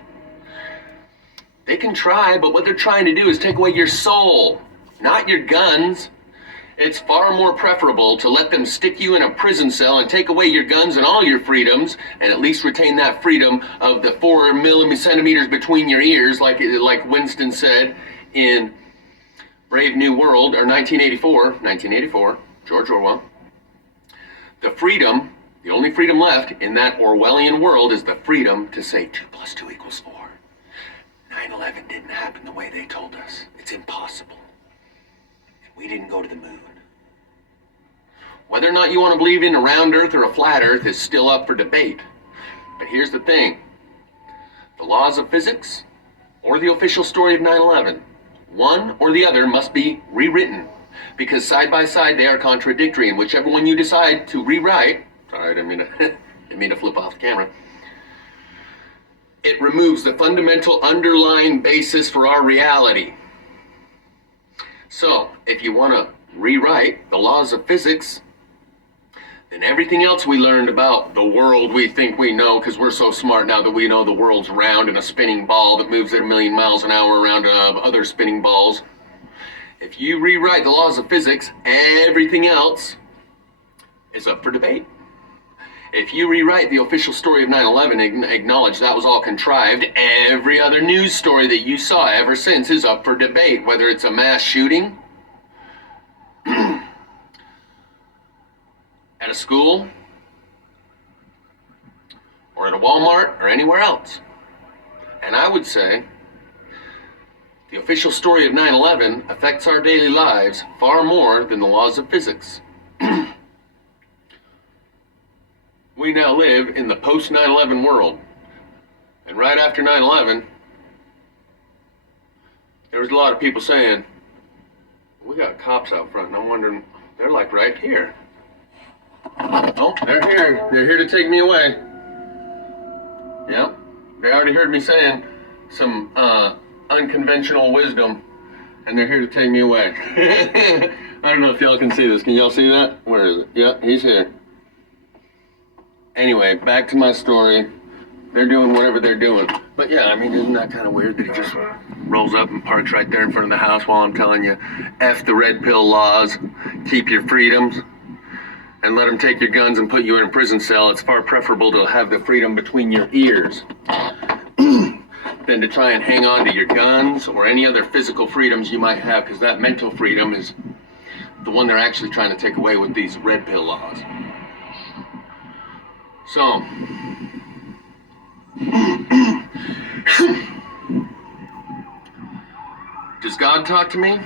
They can try, but what they're trying to do is take away your soul, not your guns. It's far more preferable to let them stick you in a prison cell and take away your guns and all your freedoms, and at least retain that freedom of the 4 centimeters between your ears, like Winston said in Brave New World, or 1984, George Orwell. The freedom, the only freedom left in that Orwellian world is the freedom to say 2 + 2 = 4. 9/11 didn't happen the way they told us. It's impossible. We didn't go to the moon. Whether or not you want to believe in a round earth or a flat earth is still up for debate. But here's the thing. The laws of physics or the official story of 9/11, one or the other must be rewritten because side by side they are contradictory, and whichever one you decide to rewrite, sorry, I didn't mean to flip off the camera, it removes the fundamental underlying basis for our reality. So, if you want to rewrite the laws of physics, then everything else we learned about the world we think we know, because we're so smart now that we know the world's round and a spinning ball that moves at 1,000,000 miles an hour around other spinning balls. If you rewrite the laws of physics, everything else is up for debate. If you rewrite the official story of 9/11 and acknowledge that was all contrived, every other news story that you saw ever since is up for debate, whether it's a mass shooting at a school or at a Walmart or anywhere else. And I would say the official story of 9/11 affects our daily lives far more than the laws of physics. We now live in the post-9/11 world. And right after 9/11, there was a lot of people saying, we got cops out front, and I'm wondering, they're like right here. Oh, they're here. They're here to take me away. Yep, they already heard me saying some unconventional wisdom, and they're here to take me away. I don't know if y'all can see this. Can y'all see that? Where is it? Yeah, he's here. Anyway, back to my story. They're doing whatever they're doing. But yeah, I mean, isn't that kind of weird that he just rolls up and parks right there in front of the house while I'm telling you, F the red pill laws, keep your freedoms. and let them take your guns and put you in a prison cell, it's far preferable to have the freedom between your ears than to try and hang on to your guns or any other physical freedoms you might have, because that mental freedom is the one they're actually trying to take away with these red pill laws. So, does God talk to me?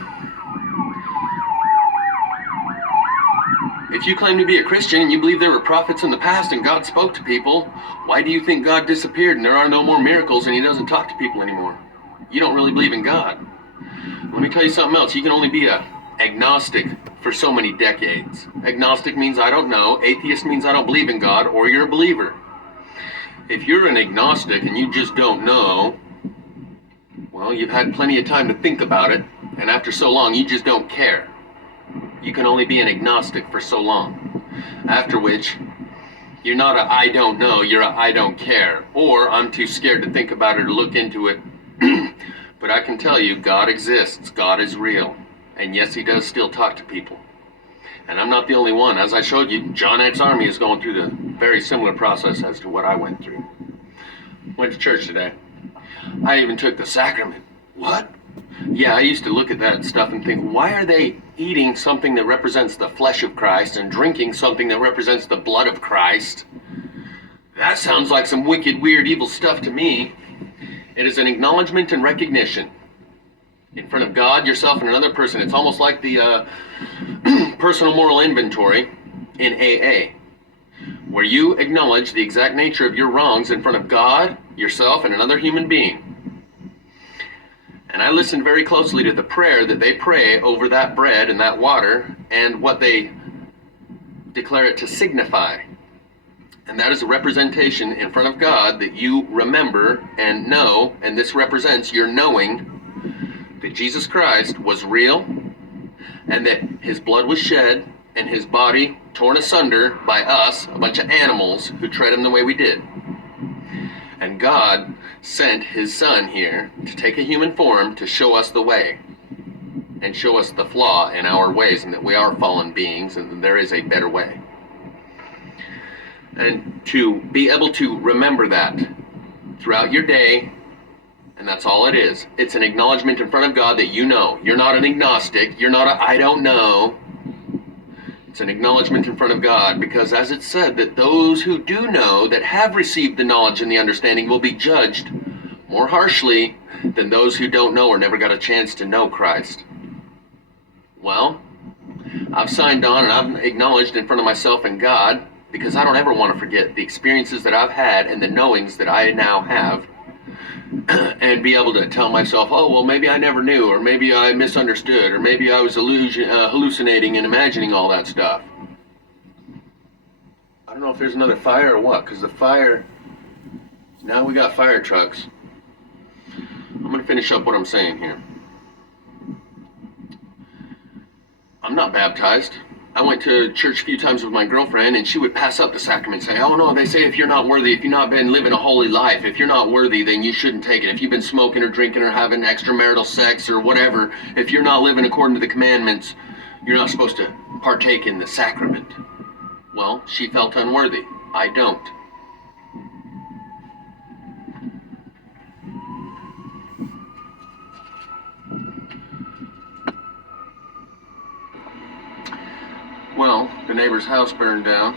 If you claim to be a Christian and you believe there were prophets in the past and God spoke to people, why do you think God disappeared and there are no more miracles and he doesn't talk to people anymore? You don't really believe in God. Let me tell you something else. You can only be a agnostic for so many decades. Agnostic means I don't know. Atheist means I don't believe in God, or you're a believer. If you're an agnostic and you just don't know, well, you've had plenty of time to think about it, and after so long, you just don't care. You can only be an agnostic for so long. After which, you're not a I don't know, you're a I don't care. Or I'm too scared to think about it or look into it. But I can tell you, God exists, God is real. And yes, he does still talk to people. And I'm not the only one. As I showed you, John X Army is going through the very similar process as to what I went through. Went to church today. I even took the sacrament. What? Yeah, I used to look at that stuff and think, why are they eating something that represents the flesh of Christ and drinking something that represents the blood of Christ? That sounds like some wicked, weird, evil stuff to me. It is an acknowledgement and recognition in front of God, yourself, and another person. It's almost like the personal moral inventory in AA, where you acknowledge the exact nature of your wrongs in front of God, yourself, and another human being. And I listened very closely to the prayer that they pray over that bread and that water and what they declare it to signify. And that is a representation in front of God that you remember and know, and this represents your knowing that Jesus Christ was real and that his blood was shed and his body torn asunder by us, a bunch of animals who tread him the way we did. And God sent his son here to take a human form to show us the way and show us the flaw in our ways and that we are fallen beings and that there is a better way. And to be able to remember that throughout your day, and that's all it is. It's an acknowledgement in front of God that you know. You're not an agnostic. You're not a I don't know. It's an acknowledgement in front of God, because as it said, that those who do know, that have received the knowledge and the understanding, will be judged more harshly than those who don't know or never got a chance to know Christ. Well, I've signed on and I've acknowledged in front of myself and God, because I don't ever want to forget the experiences that I've had and the knowings that I now have, and be able to tell myself, oh, well, maybe I never knew, or maybe I misunderstood, or maybe I was hallucinating and imagining all that stuff. I don't know if there's another fire or what, because the fire, now we got fire trucks. I'm going to finish up what I'm saying here. I'm not baptized. I went to church a few times with my girlfriend, and she would pass up the sacrament and say, oh no, they say if you're not worthy, if you've not been living a holy life, if you're not worthy, then you shouldn't take it. If you've been smoking or drinking or having extramarital sex or whatever, if you're not living according to the commandments, you're not supposed to partake in the sacrament. Well, she felt unworthy. I don't. Well, the neighbor's house burned down,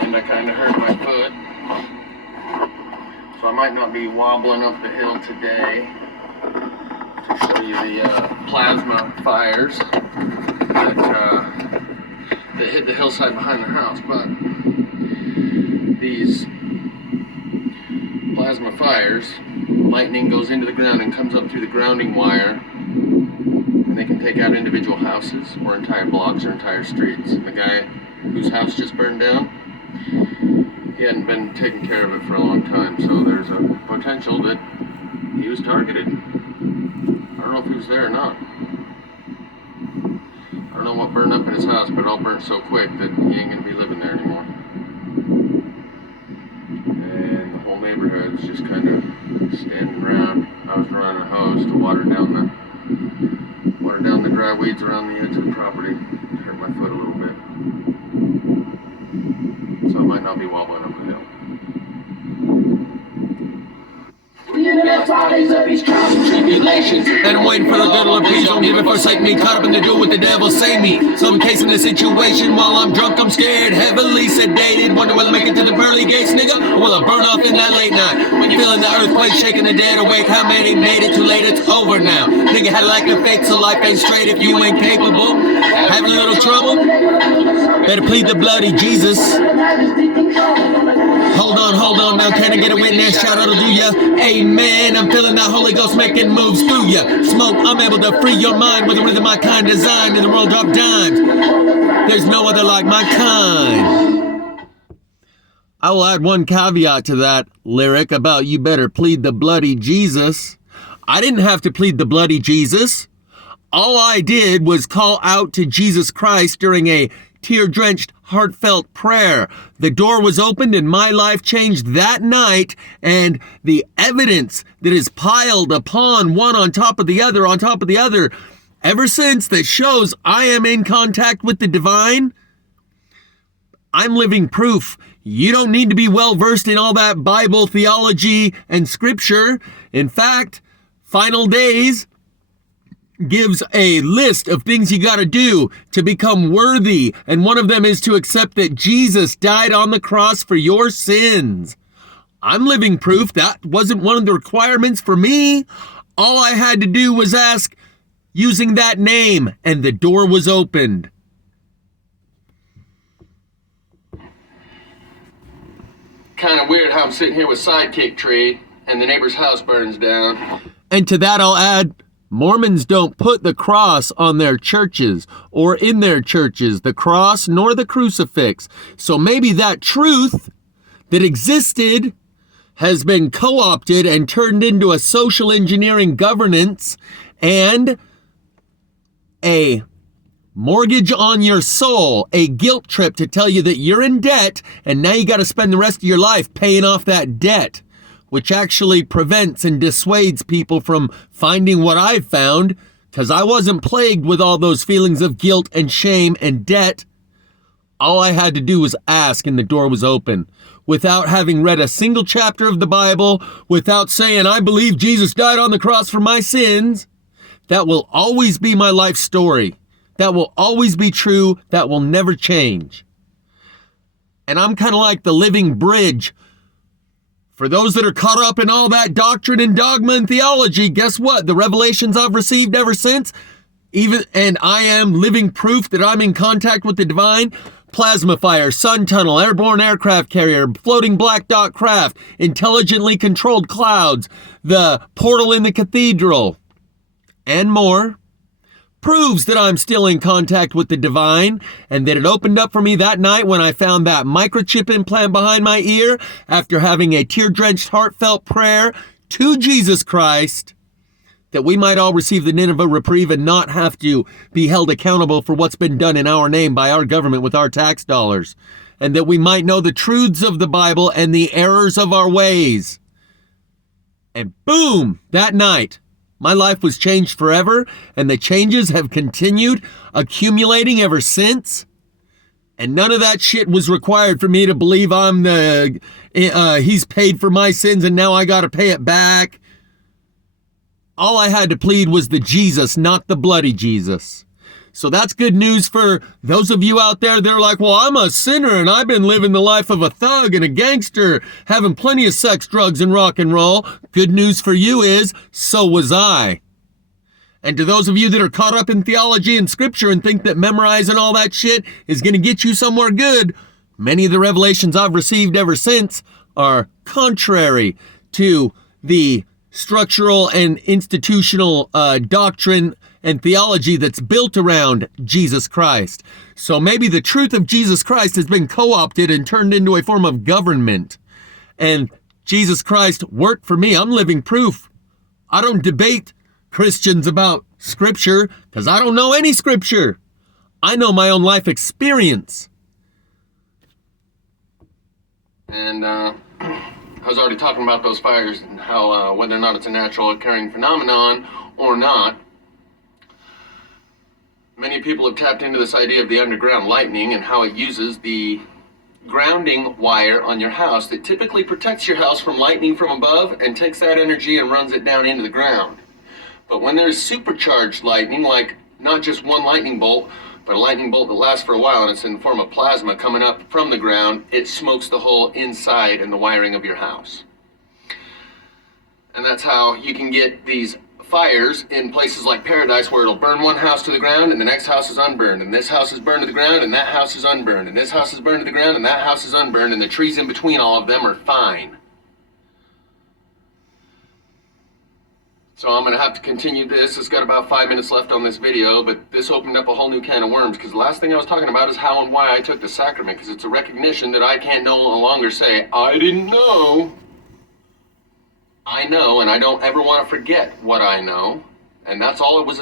and I kind of hurt my foot, so I might not be wobbling up the hill today to show you the plasma fires that hit the hillside behind the house. But these plasma fires, lightning goes into the ground and comes up through the grounding wire, and they can take out individual houses or entire blocks or entire streets. And the guy whose house just burned down, he hadn't been taking care of it for a long time, so there's a potential that he was targeted. I don't know if he was there or not. I don't know what burned up in his house, but it all burnt so quick that he ain't going to be living there anymore. And the whole neighborhood's just kind of standing around. I was running a hose to water down the driveway weeds around the edge of the property hurt my foot a little bit. So I might not be wobbling up the hill. Tribulations. And I'm waiting for the good Lord, please don't give it, forsake me. Caught up in the duel with the devil, save me. Some case in the situation while I'm drunk, I'm scared, heavily sedated. Wonder will I make it to the pearly gates, nigga? Or will I burn off in that late night? When you're feeling the earthquake, shaking the dead awake. How many made it? Too late, it's over now. Nigga had a lack of faith, so life ain't straight if you ain't capable. Having a little trouble? Better plead the bloody Jesus. Hold on, now can I get a witness? Shout out to ya. Amen. I'm feeling that Holy Ghost making moves through ya. Smoke, I'm able to free your mind with a rhythm I kind designed, and the world drop dimes. There's no other like my kind. I will add one caveat to that lyric about you better plead the bloody Jesus. I didn't have to plead the bloody Jesus. All I did was call out to Jesus Christ during a tear-drenched, heartfelt prayer. The door was opened and my life changed that night, and the evidence that is piled upon one on top of the other, ever since, that shows I am in contact with the divine. I'm living proof. You don't need to be well-versed in all that Bible theology and scripture. In fact, Final Days gives a list of things you got to do to become worthy, and one of them is to accept that Jesus died on the cross for your sins. I'm living proof that wasn't one of the requirements for me. All I had to do was ask using that name, and the door was opened. Kind of weird how I'm sitting here with Sidekick Tree and the neighbor's house burns down. And to that I'll add, Mormons don't put the cross on their churches or in their churches, the cross nor the crucifix. So maybe that truth that existed has been co-opted and turned into a social engineering governance and a mortgage on your soul, a guilt trip to tell you that you're in debt and now you got to spend the rest of your life paying off that debt, which actually prevents and dissuades people from finding what I've found, because I wasn't plagued with all those feelings of guilt and shame and debt. All I had to do was ask, and the door was open. Without having read a single chapter of the Bible, without saying, I believe Jesus died on the cross for my sins. That will always be my life story. That will always be true. That will never change. And I'm kind of like the living bridge. For those that are caught up in all that doctrine and dogma and theology, guess what? The revelations I've received ever since, and I am living proof that I'm in contact with the divine. Plasma fire, sun tunnel, airborne aircraft carrier, floating black dot craft, intelligently controlled clouds, the portal in the cathedral, and more, proves that I'm still in contact with the divine, and that it opened up for me that night when I found that microchip implant behind my ear after having a tear-drenched, heartfelt prayer to Jesus Christ, that we might all receive the Nineveh reprieve and not have to be held accountable for what's been done in our name by our government with our tax dollars, and that we might know the truths of the Bible and the errors of our ways. And boom, that night, my life was changed forever, and the changes have continued accumulating ever since. And none of that shit was required for me to believe he's paid for my sins and now I gotta pay it back. All I had to plead was the Jesus, not the bloody Jesus. So that's good news for those of you out there that are like, well, I'm a sinner and I've been living the life of a thug and a gangster, having plenty of sex, drugs, and rock and roll. Good news for you is, so was I. And to those of you that are caught up in theology and scripture and think that memorizing all that shit is going to get you somewhere good, many of the revelations I've received ever since are contrary to the structural and institutional doctrine and theology that's built around Jesus Christ. So maybe the truth of Jesus Christ has been co-opted and turned into a form of government. And Jesus Christ worked for me. I'm living proof. I don't debate Christians about scripture because I don't know any scripture. I know my own life experience. And I was already talking about those fires and how whether or not it's a natural occurring phenomenon or not. Many people have tapped into this idea of the underground lightning and how it uses the grounding wire on your house that typically protects your house from lightning from above and takes that energy and runs it down into the ground. But when there's supercharged lightning, like not just one lightning bolt, but a lightning bolt that lasts for a while and it's in the form of plasma coming up from the ground, it smokes the whole inside and the wiring of your house. And that's how you can get these fires in places like Paradise where it'll burn one house to the ground and the next house is unburned, and this house is burned to the ground and that house is unburned, and this house is burned to the ground and that house is unburned, and the trees in between all of them are fine. So I'm going to have to continue this. It's got about 5 minutes left on this video, but this opened up a whole new can of worms, because the last thing I was talking about is how and why I took the sacrament, because it's a recognition that I can't no longer say, I didn't know. I know, and I don't ever want to forget what I know, and that's all it was.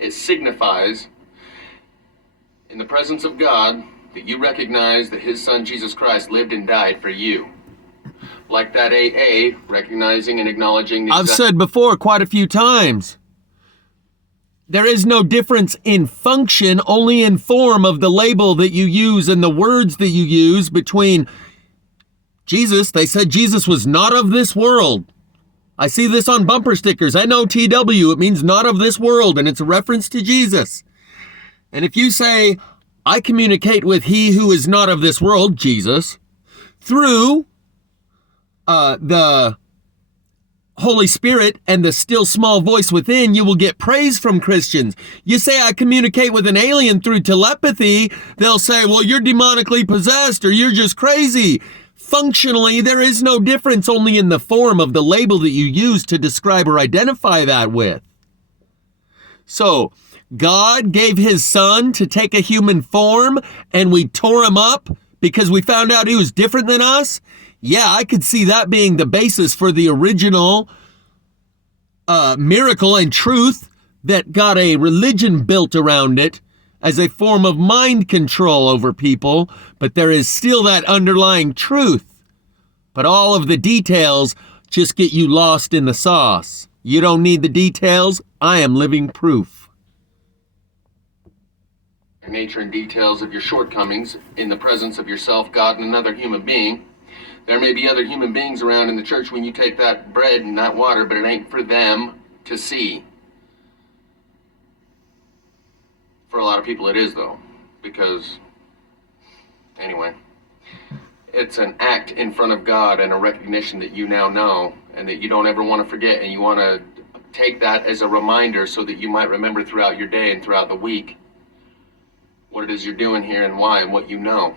It signifies in the presence of God that you recognize that His Son Jesus Christ lived and died for you. Like that AA, recognizing and acknowledging the I've said before quite a few times, there is no difference in function, only in form of the label that you use and the words that you use between Jesus. They said Jesus was not of this world. I see this on bumper stickers, NOTW. It means not of this world, and it's a reference to Jesus. And if you say, I communicate with He who is not of this world, Jesus, through the Holy Spirit and the still small voice within, you will get praise from Christians. You say, I communicate with an alien through telepathy, they'll say, well, you're demonically possessed or you're just crazy. Functionally, there is no difference, only in the form of the label that you use to describe or identify that with. So, God gave His Son to take a human form, and we tore Him up because we found out He was different than us? Yeah, I could see that being the basis for the original miracle and truth that got a religion built around it as a form of mind control over people, but there is still that underlying truth. But all of the details just get you lost in the sauce. You don't need the details. I am living proof. nature and details of your shortcomings in the presence of yourself, God, and another human being. There may be other human beings around in the church when you take that bread and that water, but it ain't for them to see. For a lot of people it is, though, because, anyway, it's an act in front of God and a recognition that you now know and that you don't ever want to forget, and you want to take that as a reminder so that you might remember throughout your day and throughout the week what it is you're doing here and why and what you know.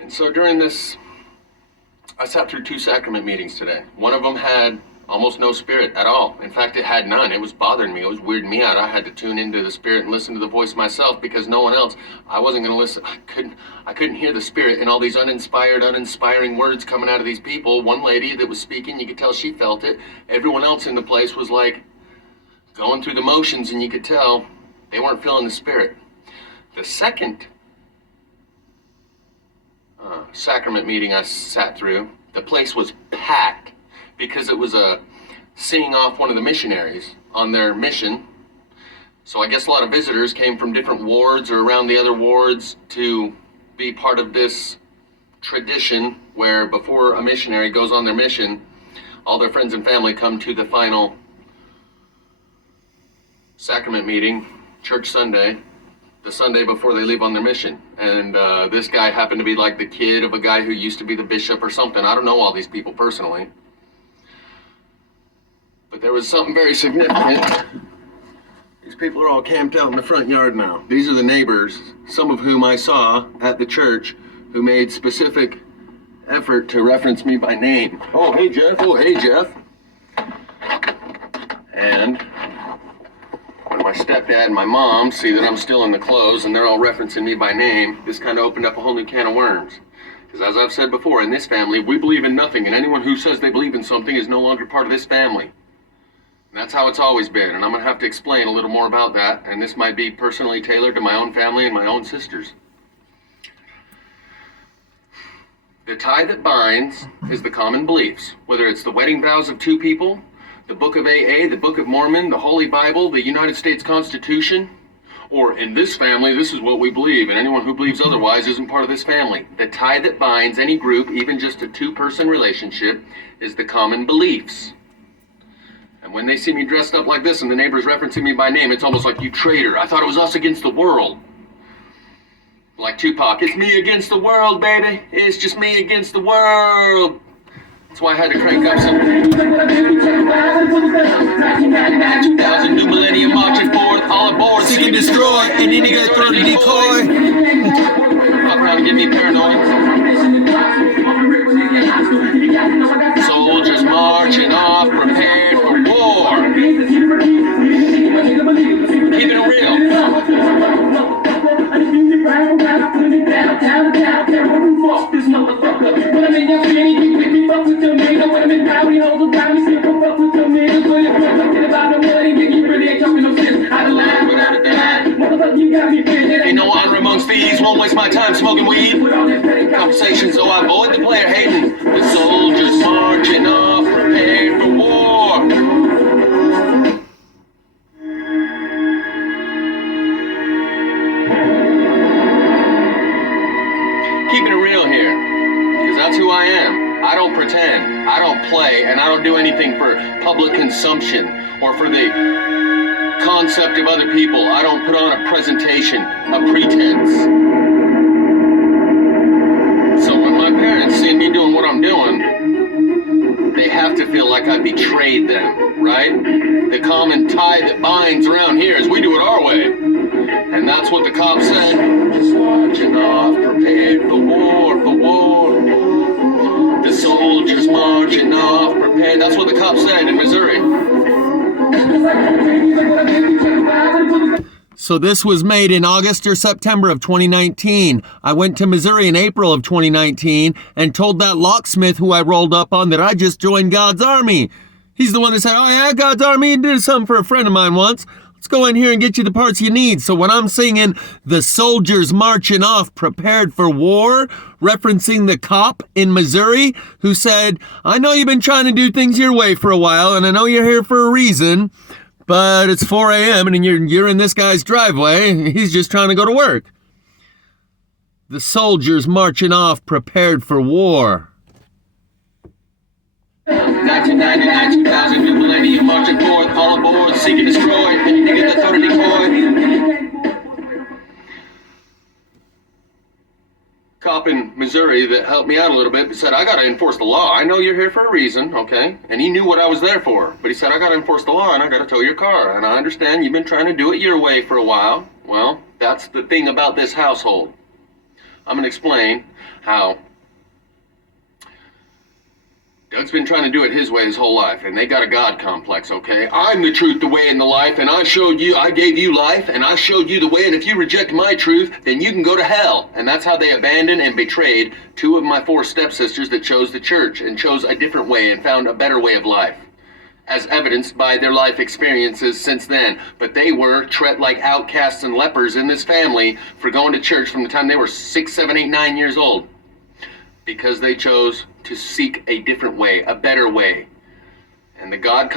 And so during this, I sat through 2 sacrament meetings today. One of them had almost no spirit at all. In fact, it had none. It was bothering me. It was weirding me out. I had to tune into the spirit and listen to the voice myself because no one else, I wasn't going to listen. I couldn't hear the spirit and all these uninspiring words coming out of these people. One lady that was speaking, you could tell she felt it. Everyone else in the place was like going through the motions, and you could tell they weren't feeling the spirit. The second sacrament meeting I sat through, the place was packed because it was seeing off one of the missionaries on their mission. So I guess a lot of visitors came from different wards or around the other wards to be part of this tradition where before a missionary goes on their mission, all their friends and family come to the final sacrament meeting, church Sunday, the Sunday before they leave on their mission. And this guy happened to be like the kid of a guy who used to be the bishop or something. I don't know all these people personally. But there was something very significant. These people are all camped out in the front yard now. These are the neighbors, some of whom I saw at the church, who made specific effort to reference me by name. Oh, hey, Jeff. Oh, hey, Jeff. And when my stepdad and my mom see that I'm still in the clothes and they're all referencing me by name, this kind of opened up a whole new can of worms. Because as I've said before, in this family, we believe in nothing, and anyone who says they believe in something is no longer part of this family. And that's how it's always been, and I'm going to have to explain a little more about that, and this might be personally tailored to my own family and my own sisters. The tie that binds is the common beliefs, whether it's the wedding vows of 2 people, the Book of AA, the Book of Mormon, the Holy Bible, the United States Constitution, or in this family, this is what we believe, and anyone who believes otherwise isn't part of this family. The tie that binds any group, even just a two-person relationship, is the common beliefs. And when they see me dressed up like this and the neighbor's referencing me by name, it's almost like, you traitor, I thought it was us against the world. Like Tupac, it's me against the world, baby. It's just me against the world. That's why I had to crank up some 2000 new millennium marching forth, all aboard, Seek and destroy, and then you gotta throw the decoy. Fuck around and get me paranoid. Soldiers marching off, prepared for war. Keeping it real. Ain't no honor amongst thieves, won't waste my time smoking weed. Conversation, so I avoid the player hating. The soldiers marching off, prepared for war. Keeping it real here, because that's who I am. I don't pretend, I don't play, and I don't do anything for public consumption or for the concept of other people. I don't put on a presentation, a pretense. So when my parents see me doing what I'm doing, they have to feel like I betrayed them, right? The common tie that binds around here is we do it our way. And that's what the cop said. Just marching off, prepared for war, for war. The soldiers marching off, prepared. That's what the cop said in Missouri. So this was made in August or September of 2019. I went to Missouri in April of 2019 and told that locksmith who I rolled up on that I just joined God's Army. He's the one that said, oh yeah, God's Army did something for a friend of mine once. Let's go in here and get you the parts you need. So when I'm singing the soldiers marching off prepared for war, referencing the cop in Missouri who said, I know you've been trying to do things your way for a while and I know you're here for a reason, but it's 4 a.m. and you're in this guy's driveway. He's just trying to go to work. The soldiers marching off prepared for war. 1999, 2000, new millennium marching forth, all aboard, seek and destroy, nigga that throw the decoy. Cop in Missouri that helped me out a little bit said, I gotta enforce the law. I know you're here for a reason, okay? And he knew what I was there for. But he said, I gotta enforce the law and I gotta tow your car. And I understand you've been trying to do it your way for a while. Well, that's the thing about this household. I'm gonna explain how Doug's been trying to do it his way his whole life, and they got a God complex, okay? I'm the truth, the way, and the life, and I gave you life, and I showed you the way, and if you reject my truth, then you can go to hell. And that's how they abandoned and betrayed 2 of my 4 stepsisters that chose the church and chose a different way and found a better way of life, as evidenced by their life experiences since then. But they were treated like outcasts and lepers in this family for going to church from the time they were 6, 7, 8, 9 years old, because they chose to seek a different way, a better way. And the God